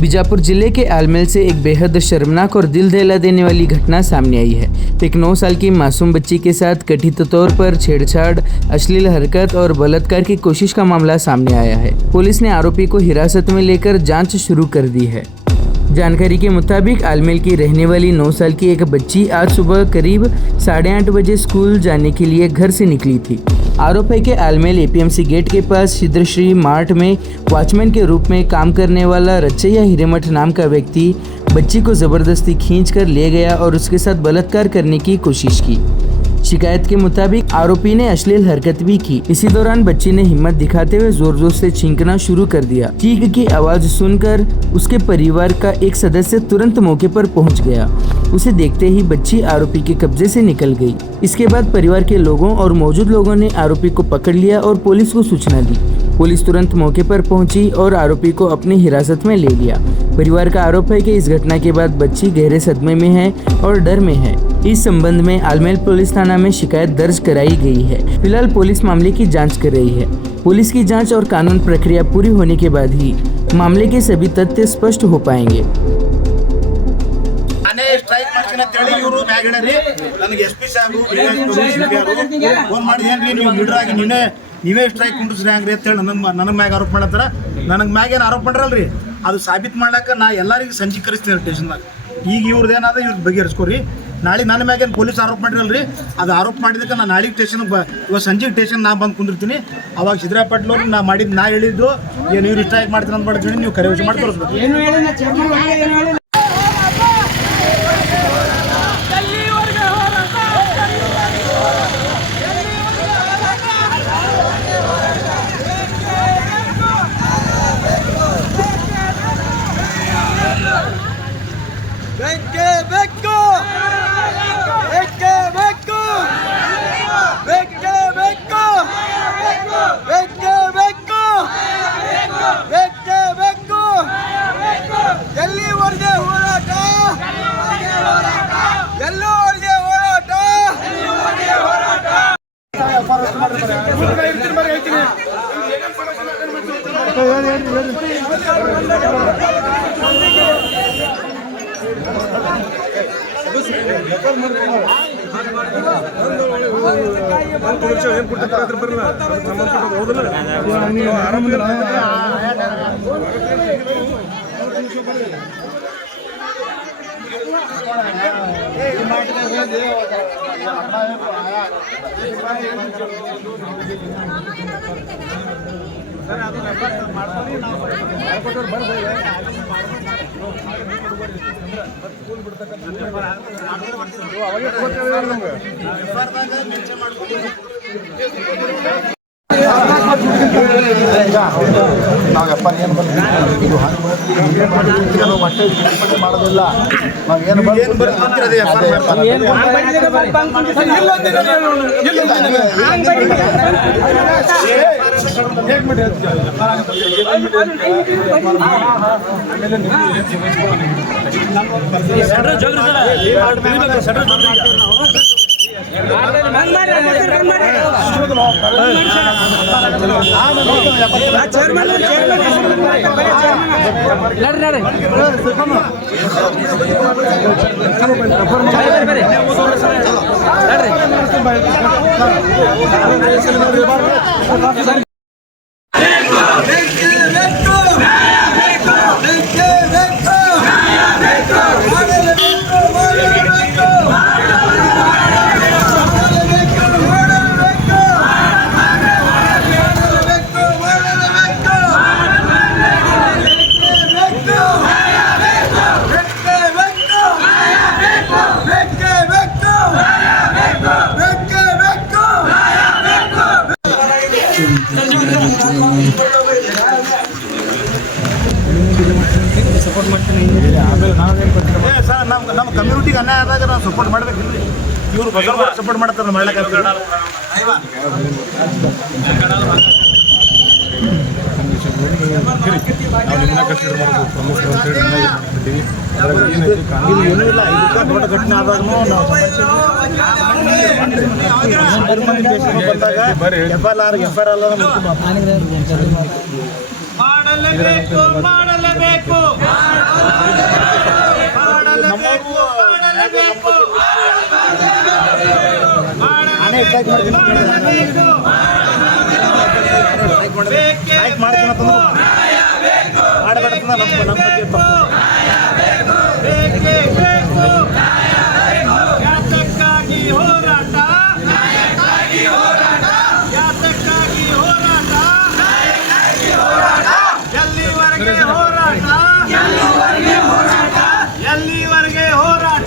बीजापुर जिले के आलमेल से एक बेहद शर्मनाक और दिल दहला देने वाली घटना सामने आई है। एक 9 साल की मासूम बच्ची के साथ कथित तौर पर छेड़छाड़, अश्लील हरकत और बलात्कार की कोशिश का मामला सामने आया है। पुलिस ने आरोपी को हिरासत में लेकर जांच शुरू कर दी है। जानकारी के मुताबिक आलमेल की रहने वाली 9 साल की एक बच्ची आज सुबह करीब 8:30 बजे स्कूल जाने के लिए घर से निकली थी। आरोप है कि आलमेल एपीएमसी गेट के पास सिद्धश्री मार्ट में वॉचमैन के रूप में काम करने वाला रचैया हिरेमठ नाम का व्यक्ति बच्ची को जबरदस्ती खींचकर ले गया और उसके साथ बलात्कार करने की कोशिश की। शिकायत के मुताबिक आरोपी ने अश्लील हरकत भी की। इसी दौरान बच्ची ने हिम्मत दिखाते हुए जोर जोर से चीखना शुरू कर दिया। चीख की आवाज सुनकर उसके परिवार का एक सदस्य तुरंत मौके पर पहुंच गया। उसे देखते ही बच्ची आरोपी के कब्जे से निकल गई। इसके बाद परिवार के लोगों और मौजूद लोगों ने आरोपी को पकड़ लिया और पुलिस को सूचना दी। पुलिस तुरंत मौके पर पहुंची और आरोपी को अपनी हिरासत में ले लिया। परिवार का आरोप है कि इस घटना के बाद बच्ची गहरे सदमे में है और डर में है। इस संबंध में आलमेल पुलिस थाना में शिकायत दर्ज कराई गई है। फिलहाल पुलिस मामले की जांच कर रही है। पुलिस की जांच और कानून प्रक्रिया पूरी होने के बाद ही मामले के सभी तथ्य स्पष्ट हो पाएंगे। ಸ್ಟ್ರೈಕ್ ಮಾಡ್ತೀನಿ ಅಂತ ಹೇಳಿ ಇವರು ಮ್ಯಾಗ ಹೇಳ್ಯಾರಿ ನನಗೆ ಎಸ್ ಪಿ ಸಾಹೇಬರು ಫೋನ್ ಮಾಡಿದೇನ್ರಿ ನೀವು ಲೀಡರ್ ಆಗಿ ನೀವೇ ಸ್ಟ್ರೈಕ್ ಕುಂಡ್ರಿಸ್ರಿ ಹಂಗ್ರಿ ಅಂತ ಹೇಳಿ ನನಗೆ ಮ್ಯಾಗ ಆರೋಪ ಮಾಡತ್ತಾರ. ನನಗೆ ಮ್ಯಾಗ ಏನು ಆರೋಪ ಮಾಡ್ರಲ್ರಿ ಅದು ಸಾಬೀತು ಮಾಡ್ಲಾಕ ನಾ ಎಲ್ಲರಿಗೂ ಸಂಜೆ ಕರೆಸ್ತೀನಿ ಸ್ಟೇಷನ್ದಾಗ. ಈಗ ಇವ್ರದ್ದು ಏನಾದ ಇವ್ರು ಬಗೆಹರಿಸ್ಕೋರಿ. ನಾಳೆ ನನ್ನ ಮ್ಯಾಗೇನು ಪೊಲೀಸ್ ಆರೋಪ ಮಾಡಿರಲ್ರಿ ಅದು ಆರೋಪ ಮಾಡಿದಕ್ಕೆ ನಾನು ನಾಳೆಗೆ ಸ್ಟೇಷನ್ಗೆ ಇವಾಗ ಸಂಜೆ ಸ್ಟೇಷನ್ ನಾ ಬಂದು ಕುಂದಿರ್ತೀನಿ. ಅವಾಗ ಸಿದ್ದರಾಯ ಪಾಟೀಲ್ ಅವ್ರು ನಾ ಹೇಳಿದ್ದು ಏನು ಇವ್ರು ಸ್ಟ್ರೈಕ್ ಮಾಡ್ತೀನಿ ಅಂತ ಮಾಡಿದ್ದೀನಿ ನೀವು ಕರೆ ಮಾಡಿ ತೋರಿಸ್ಬೇಕು. ಮಾಡೋದಿಲ್ಲ ಸಪೋರ್ಟ್ ಮಾಡ್ತೀನಿ. ಆಮೇಲೆ ಸರ್ ನಮ್ಮ ಕಮ್ಯುನಿಟಿಗೆ ಅನ್ಯಾಯ ಆದಾಗ ನಾವು ಸಪೋರ್ಟ್ ಮಾಡಬೇಕಿಲ್ಲ. ಇವರು ಬಸವಣ್ಣ ಸಪೋರ್ಟ್ ಮಾಡ್ತಾರೆ ಮಾಡ್ಲಿಕ್ಕೆ ದೊಡ್ಡ ಘಟನೆ ಆದಾಗೂ ನಾವು ಮಾಡಲೇಬೇಕು. ನಾನೇ ಸ್ಟ್ರೈಕ್ ಮಾಡ್ತೀನಿ ಮಾಡಬೇಡ ನಮ್ಮ ಬಗ್ಗೆ ಎಲ್ಲಿವರೆಗೆ ಹೋರಾಟ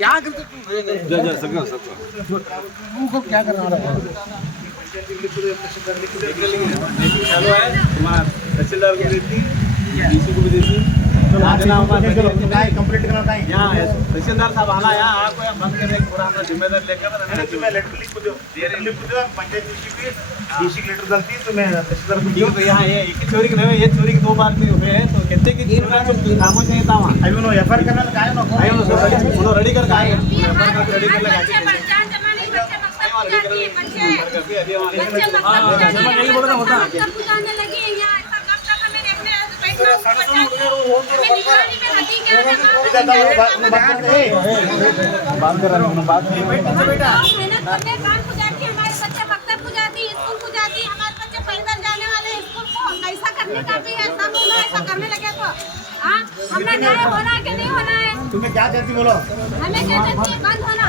क्या करते क्या करना चालू है तहसीलदार को देती डीसी को भी देती कंप्लीट करना था यहाँ तहसीलदार साहब आना यहाँ आपको यहाँ बंद करने पूरा अपना जिम्मेदारी लेकर लेटर लिख दो पंचायत डीसी लेटर डालती तो मैं तहसीलदार को तो यहाँ ये एक ही चोरी के नहीं ये चोरी के 2 बार भी हुए हैं तो कितने की खामोश नहीं था वहाँ अभी उन्होंने एफआईआर करना का है ना उन्होंने रेडी कर आए रेडी कर लगा हमें न्याय होना है कि नहीं होना है? तुम्हें क्या चाहती बोलो? हमें क्या चाहती है बंद होना।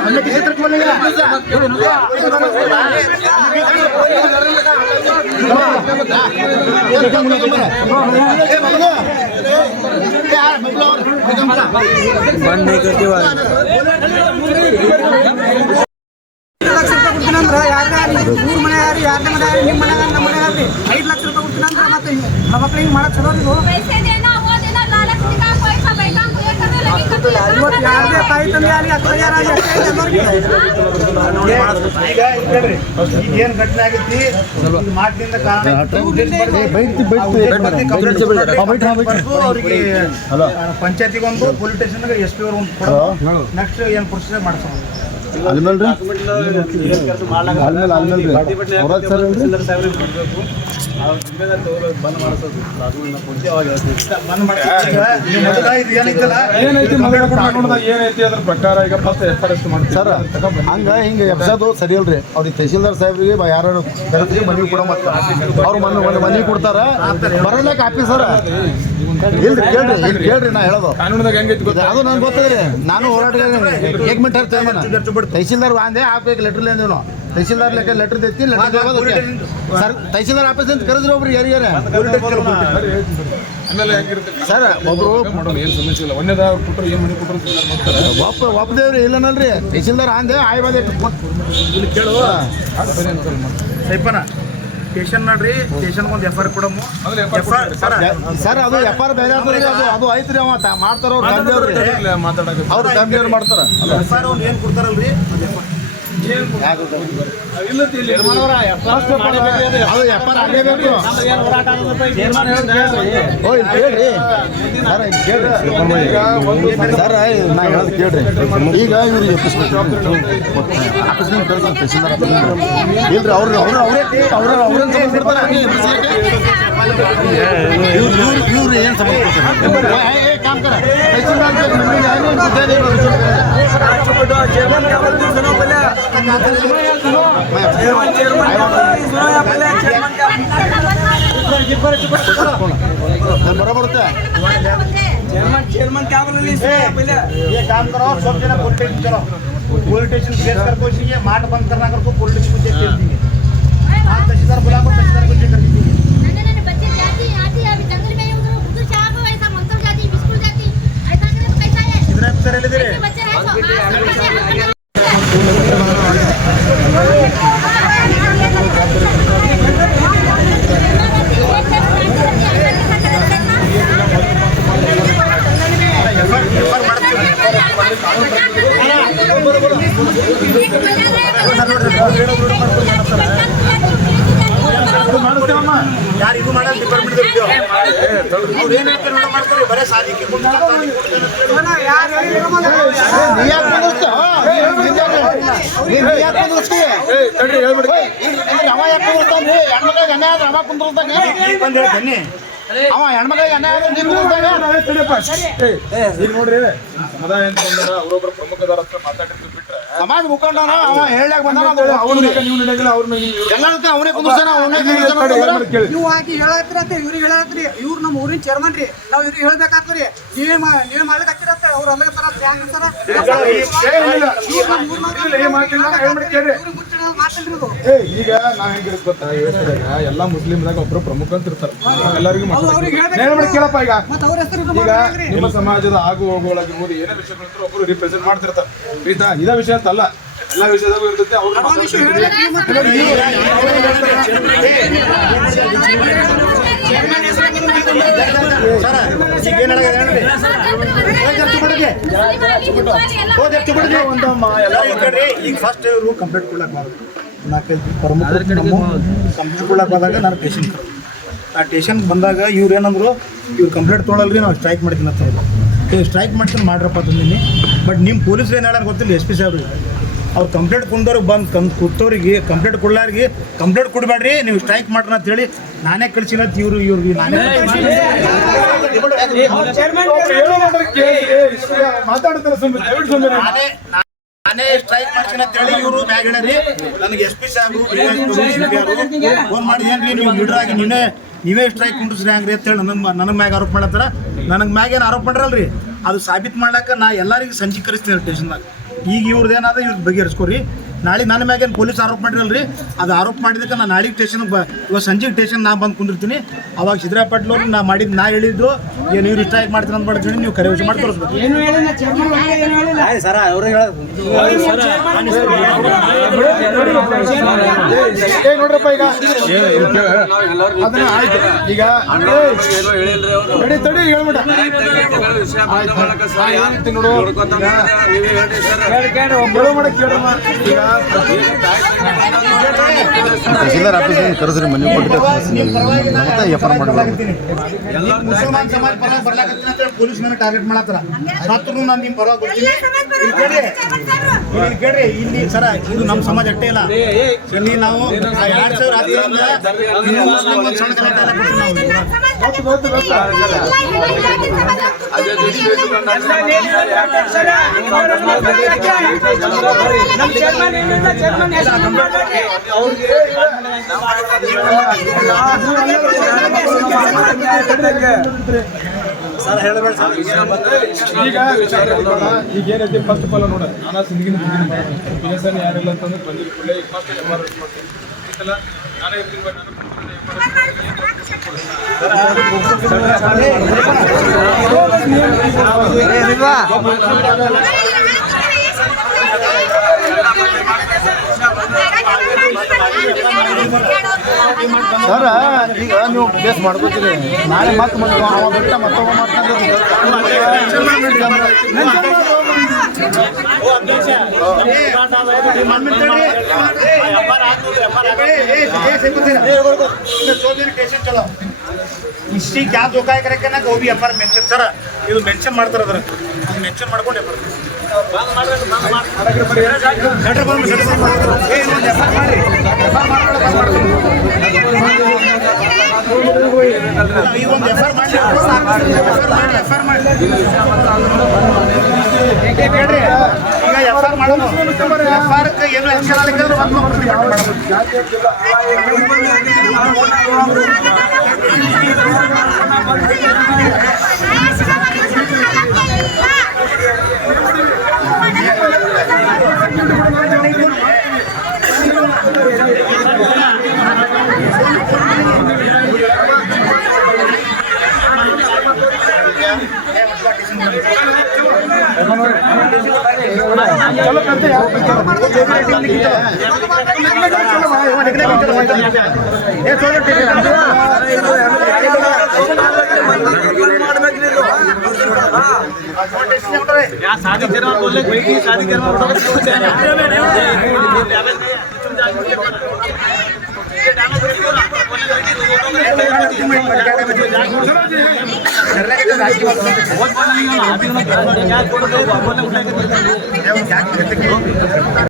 हमने किसी तरह बोलेगा बंद नहीं करते ಮೂರು ಮನೆ ಯಾರು ಯಾರನೇ ಮನೆ ಯಾರು ನಿಮ್ಮ ಮನೆ ನಮ್ಮ ಮನೆ ಯಾರು 5 ಲಕ್ಷ ರೂಪಾಯಿ ಕೊಡ್ತೀನಿ ಅಂದ್ರೆ ಮತ್ತೆ ನಮ್ಮ ಮಕ್ಕಳಿಗೆ ಹಿಂಗೆ ಮಾಡಕ್ಕೆ ಚಲೋ ಇದು पैसे देना वो देना लालच दिखा कोई सा बैठा को ये करने लगी ಇವತ್ತು ಯಾರದೇ ತಾಯಿ ತಂದೆ ಆಗಲಿ ಅಥವಾ ಯಾರಾಗಲಿ ಈಗ ಹೇಳ್ರಿ ಈಗ ಏನು ಘಟನೆ ಆಗೈತಿ ಮಾತಿನಿಂದ ಅವರಿಗೆ ಪಂಚಾಯತಿಗೆ ಒಂದು ಪೊಲೀಸ್ ಸ್ಟೇಷನ್ಗೆ ಎಸ್ ಪಿ ಅವರು ಒಂದು ಕೊಡೋ ನೆಕ್ಸ್ಟ್ ಏನು ಪ್ರೊಸೀಜರ್ ಮಾಡ್ಸೋಣ ಏನೈತಿ ಅದ್ರ ಪ್ರಕಾರ ಈಗ ಫಸ್ಟ್ ಎಫ್ ಸರ್ ಹಂಗ ಹಿಂಗೆ ಎಬ್ಸೋದು ಸರಿ ಅಲ್ರಿ ಅವ್ರಿಗೆ ತಹಸೀಲ್ದಾರ್ ಸಾಹೇಬ್ರಿಗೆ ಯಾರು ಕರೆಸಿ ಮನವಿ ಕೊಡೋ ಮತ್ತೆ ಅವ್ರು ಮನವಿ ಕೊಡ್ತಾರ ಬರಲಕ್ಕ ಆಫೀಸರ್ ಇಲ್ರಿ ಕೇಳ್ರಿ ಇಲ್ಲಿ ಕೇಳ್ರಿ ನಾ ಹೇಳೋದು ಕಾನೂನದಾಗ ಹೆಂಗೈತಿ ಗೊತ್ತಾ ಅದು ನಂಗೆ ಗೊತ್ತದ್ರಿ ನಾನು ಹೋರಾಟಗಾರ 1 ಮಿನಿಟ್ ತಹಸೀಲ್ದಾರ್ ವಾಂದೆ ಆಫೀಸ್ ಲೆಟರ್ ಲೇನು ತಹಸೀಲ್ದಾರ್ ಲೆಟರ್ ತೆತ್ತಿ ಲೆಟರ್ ಸರ್ ತಹಸೀಲ್ದಾರ್ ಆಫೀಸ್ ಅಂತ ಕರೆದ್ರಿ ಒಬ್ರು ಯಾರ್ಯಾರ ಆಮೇಲೆ ಹೆಂಗಿರುತ್ತೆ ಸರ್ ಒಬ್ರು ಮಾಡೋಣ ಏನು ಸಮಸ್ಯೆ ಇಲ್ಲ ಒಂದೇದ ಕೊಟ್ಟರು ಏನು ಮನೆ ಕೊಟ್ಟರು ನೋಡ್ತಾರೆ ಒಪ್ಪದೇವ್ರಿ ಇಲ್ಲನಲ್ರಿ ತಹಸೀಲ್ದಾರ್ ಅಂದೆ ಆಯ್ವಾದ ಇಲ್ಲಿ ಕೇಳು ಸೈಪನ ಸ್ಟೇಷನ್ ನೋಡ್ರಿ ಸ್ಟೇಷನ್ ಒಂದು ಎಫ್ ಆರ್ ಕೊಡಮು ಸರ್ ಅದು ಎಫ್ ಆರ್ ಬೇರೆ ಅದು ಐತ್ರಿ ಅವ ಮಾಡ್ತಾರ ಅವ್ರು ಮಾತಾಡಕ್ಕೆ ಅವ್ರು ಫ್ಯಾಮಿಲಿ ಮಾಡ್ತಾರ ಎಫ್ ಆರ್ ಅವ್ರು ಏನು ಕೊಡ್ತಾರಲ್ರಿ ಅದು ವ್ಯಾಪಾರ ಆಗಲೇಬೇಕು. ಓ ಇಲ್ಲಿ ಕೇಳ್ರಿ ಸರ್, ಇಲ್ಲಿ ಕೇಳ್ರಿ ಸರ್, ನಾ ಹೇಳೋದು ಕೇಳ್ರಿ. ಈಗ ಇವ್ರಿಗೆ ಅಕಸ್ಮಾತ್ ಕಳ್ಕೊಂಡು ತಹಸೀಲ್ದಾರ್ ಇಲ್ರಿ ಅವ್ರೇನು ಸಂಬಂಧ ಇವ್ರು ಏನು ಸಂಬಂಧ ಕೊಡ್ತಾರೆ? काम करा बराबर होता है। चेयरमैन क्या बोल रही है? पहले ये काम करो, सब जना पुलिस स्टेशन चलो, पुलिस स्टेशन केस कर कोई चाहिए, मार्ट बंद करना कर को पुलिस स्टेशन केस देंगे। आज तहसीलदार बुला को तहसीलदार को चेक कर दीजिए। नहीं बच्चे जाती आती अभी जंगल में उधर चाह को ऐसा मंत्र जाती बिस्कुट जाती ऐसा करे तो कैसा है? किधर है सर? ले दे रे बच्चे रहे सो यार ಇದು ಮಾಡಲ್ ಡಿಪಾರ್ಟ್ಮೆಂಟ್ ಇರ್ತೀವಿ ಅವ್ರು ಏನು ಹೇಳ್ತಾರೆ ನೋಡ ಮಾಡ್ತಾರೆ ಬರೇ ಸಾಲಿಗೆ यार ಬಂದು ಬನ್ನಿ ಅವ ಹೆಣ್ಮಕ್ಳಿಗೆ ಅನ್ಯಾಯ ಈಗ ನೋಡ್ರಿ ಸಮುದಾಯ ಅಂತ ಬಂದಾರ ಅವ್ರೊಬ್ರು ಪ್ರಮುಖದಾರ ಹತ್ರ ಮಾತಾಡಿರ್ತೀವಿ ಬಿಟ್ರೆ ಸಮಾಜ ಮುಖಂಡನ ಅವ ಹೇಳಕ್ ಬಂದಾನ ಅವ್ರಿಗೆ ನೀವು ನಡೆಯಲ್ಲ ಅವ್ರನ್ನ ಎಲ್ಲದಕ್ಕೆ ಅವನೇ ಕುಂದ್ರಸಾನ ನೀವು ಹಾಕಿ ಹೇಳತ್ರಿ ಇವ್ರಿಗೆ ಹೇಳತ್ರಿ ಇವ್ರು ನಮ್ಮ ಊರಿನ ಚೇರ್ಮನ್ ರೀ ನಾವ್ ಇವ್ರಿಗೆ ಹೇಳ್ಬೇಕಾಗ್ತರಿ ನೀವೇ ಮಾಡ್ಲಿಕ್ಕೆ ಹಚ್ಚಿರತ್ತ ಅವ್ರು ಅಲ್ಲ ಈಗ ನಾವ್ ಹೆಂಗಿರುತ್ತೆ ಗೊತ್ತಾ ಯೋಚನೆದಾಗ ಎಲ್ಲಾ ಮುಸ್ಲಿಮ್ದಾಗ ಒಬ್ರು ಪ್ರಮುಖ ಅಂತ ಇರ್ತಾರೆ ಎಲ್ಲರಿಗೂ ಕೇಳಪ್ಪ ಈಗ ಈಗ ನಿಮ್ಮ ಸಮಾಜದ ಆಗು ಹೋಗುಗಳಾಗಿರ್ಬೋದು ಏನೇ ವಿಷಯಗಳಿದ್ರು ಒಬ್ರು ರಿಪ್ರೆಸೆಂಟ್ ಮಾಡ್ತಿರ್ತಾರೆ ಆಯ್ತಾ ಇದೇ ವಿಷಯ ಅಂತಲ್ಲ ಎಲ್ಲ ವಿಷಯದಾಗೂ ಇರ್ತೈತೆ ಈಗ ಫಸ್ಟ್ ಇವರು ಕಂಪ್ಲೇಂಟ್ ಕೊಡ್ಲಕ್ಕೆ ಬಾರದು ನಾಲ್ಕೈದು ಪ್ರಮುಖರು ಕಂಪ್ಲೇಂಟ್ ಕೊಡ್ಲಕ್ಕೆ ಹೋದಾಗ ನಾನು ಟೇಷನ್ ಆ ಟೇಷನ್ಗೆ ಬಂದಾಗ ಇವ್ರು ಏನಂದ್ರು ಇವ್ರು ಕಂಪ್ಲೇಂಟ್ ತೊಗೊಳಲ್ರಿ ನಾವು ಸ್ಟ್ರೈಕ್ ಮಾಡ್ತೀನಿ ಅಂತ ಸ್ಟ್ರೈಕ್ ಮಾಡ್ತೀನಿ ಮಾಡ್ರಪ್ಪ ತಂದೀನಿ ಬಟ್ ನಿಮ್ಮ ಪೊಲೀಸ್ರು ಏನು ಹೇಳೋದು ಗೊತ್ತಿಲ್ಲ SP ಸಾಹೇಬ್ರಿಗೆ ಅವ್ರು ಕಂಪ್ಲೇಂಟ್ ಕುಂದವ್ರಿಗೆ ಬಂದು ಕೂತವ್ರಿಗೆ ಕಂಪ್ಲೇಂಟ್ ಕೊಡ್ಲಾರಿಗೆ ಕಂಪ್ಲೇಂಟ್ ಕೊಡಬೇಡ್ರಿ ನೀವು ಸ್ಟ್ರೈಕ್ ಮಾಡ್ರಿ ಅಂತ ಹೇಳಿ ನಾನೇ ಕಳಿಸಿನ ಇವ್ರಿಗೆ ನಾನೇ ನಾನೇ ಸ್ಟ್ರೈಕ್ ಮಾಡ್ತೀನಿ ಅಂತ ಹೇಳಿ ಇವರು ಮ್ಯಾಗ ಹೇಳ್ರಿ ನನಗೆ SP ಸಾಹೇಬ್ರು ಫೋನ್ ಮಾಡಿ ಏನ್ರಿ ನೀವು ಲೀಡರ್ ಆಗಿ ನೀವೇ ಸ್ಟ್ರೈಕ್ ಕುಂಡ್ರಿಸ್ರಿ ಹಂಗ್ರಿ ಅಂತ ಹೇಳಿ ನನ್ನ ಮ್ಯಾಗ ಆರೋಪ ಮಾಡತ್ತಾರ ನನಗೆ ಮ್ಯಾಗ ಏನು ಆರೋಪ ಮಾಡ್ರಲ್ರಿ ಅದು ಸಾಬೀತು ಮಾಡ್ಲಾಕ ನಾ ಎಲ್ಲರಿಗೂ ಸಂಚೀಕರಿಸ್ತೀನಿ ಸ್ಟೇಷನ್ದಾಗ ಈಗ ಇವ್ರದ್ದು ಏನಾದ್ರೆ ಇವ್ರು ಬಗೆಹರಿಸ್ಕೊರಿ ನಾಳೆ ನನ್ನ ಮ್ಯಾಗೇನು ಪೊಲೀಸ್ ಆರೋಪ ಮಾಡಿರಲ್ರಿ ಅದು ಆರೋಪ ಮಾಡಿದಕ್ಕೆ ನಾನು ನಾಳೆಗೆ ಸ್ಟೇಷನ್ಗೆ ಇವಾಗ ಸಂಜೆಗೆ ಸ್ಟೇಷನ್ ನಾ ಬಂದು ಕುಂದಿರ್ತೀನಿ ಅವಾಗ ಸಿದ್ದರಾಯ ಪಾಟೀಲ್ ಅವ್ರು ನಾ ಹೇಳಿದ್ದು ಏನು ಇವ್ರು ಸ್ಟ್ರೈಕ್ ಮಾಡ್ತೀನಿ ಅಂತ ಮಾಡ್ತೀನಿ ನೀವು ಕರೆ ವಿಷಯ ಮಾಡಿ ತೋರಿಸ್ಬೇಕು ನೋಡ್ರಪ್ಪ ಈಗ ಅದನ್ನ ಆಯ್ತು ಈಗ ತಡಿ ಹೇಳ್ಬಿಡ ನೋಡು ಮಾಡಕ್ ಕೇಳಮ್ಮ ಈಗ ತಹಸೀಲ್ದಾರ್ ಆಫೀಸಿಗೆ ಕರೆಸ್ರಿ ಮನೆ ಕೊಟ್ಟು ಮತ್ತೆ ವ್ಯಾಪಾರ ಮಾಡಬೇಕು ಮುಸಲ್ಮಾನ್ ಸಮಾಜ ಪರ ಬರ್ಲಾಕತ್ತೀನಿ ಅಂತ ಹೇಳಿ ಪೊಲೀಸ್ ನನ್ನ ಟಾರ್ಗೆಟ್ ಮಾಡತ್ತಾರ ಸತ್ರು ನಾನು ನಿಮ್ಮ ಪರವಾಗಿ ಬರ್ತೀನಿ ಇಲ್ಲಿ ಕೇಳ್ರಿ ಇಲ್ಲಿ ಸರ ಇದು ನಮ್ಮ ಸಮಾಜ ಅಷ್ಟೇ ಇಲ್ಲ ಇಲ್ಲಿ ನಾವು 2010 ಮುಸ್ಲಿಂ ಒಂದು ಸಣ್ಣ ಕಲಾಟ ಈಗ ಈಗ ಏನೈತಿ ಫಸ್ಟ್ ಆಫ್ ಆಲ್ ನೋಡ ನಾನು ಸಿಂದಗಿನ ಯಾರಿಲ್ಲ ಅಂತಂದ್ರೆ ಬಂದಿಲ್ಲ ಈಗ ಫಸ್ಟ್ ಮಾಡ್ತೀನಿ ನಾನೇ ಇರ್ತೀನಿ ಸರ್ ಈಗ ನೀವು ಕೇಸ್ ಮಾಡ್ಕೋತೀರಿ ನಾಳೆ ಮತ್ತೆ ಬಿಟ್ಟ ಮತ್ತೊಬ್ಬ ಮಾಡ್ಕೊಂಡು स्टेशन चलो इसी क्या धोखा करे ना वो भी एफआर मेंशन सर ಇದು ಮೆನ್ಷನ್ ಮಾಡ್ತಾರೆ ಅದರ ಮೆನ್ಷನ್ ಮಾಡ್ಕೊಂಡು ಈಗ ಒಂದು ಎಫ್ಆರ್ ಮಾಡಿ ಎಫ್ಆರ್ ಮಾಡಿ ಕೇಳ್ರಿ ಈಗ ಎಫ್ಆರ್ ಮಾಡೋದು ಎಫ್ಆರ್ ಏನು ಆಕ್ಷನ್ ಆಗಿದ್ರೆ चलो करते हैं शादी करवा बोले कोई की शादी करवा